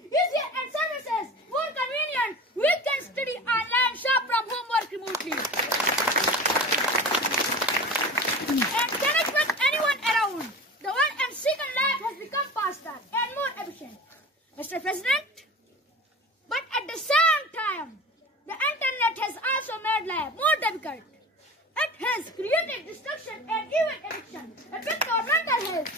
easier and services more convenient. We can study online, shop from home, work remotely, and connect with anyone around. The world and second life has become faster and more efficient, Mr. President. But at the same time, the internet has also made life more difficult. It has created destruction and even addiction, affect our mental health,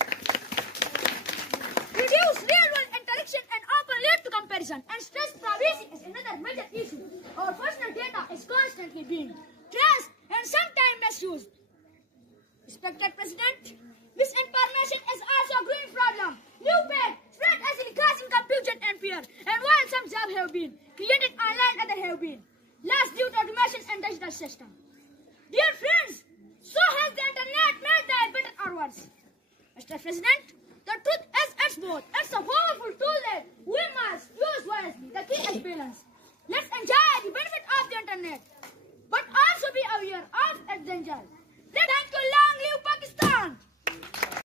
reduce real-world interaction, and often lead to comparison. And stress privacy is another major issue. Our personal data is constantly being traced and sometimes misused. Respected President, misinformation is also a growing problem. New facts spread easily, causing confusion and fear. And while some jobs have been created online, others have been lost due to automation and digital system. Dear friends, so has the internet made life better or worse? Mr. President, the truth is it's both. It's a powerful tool that we must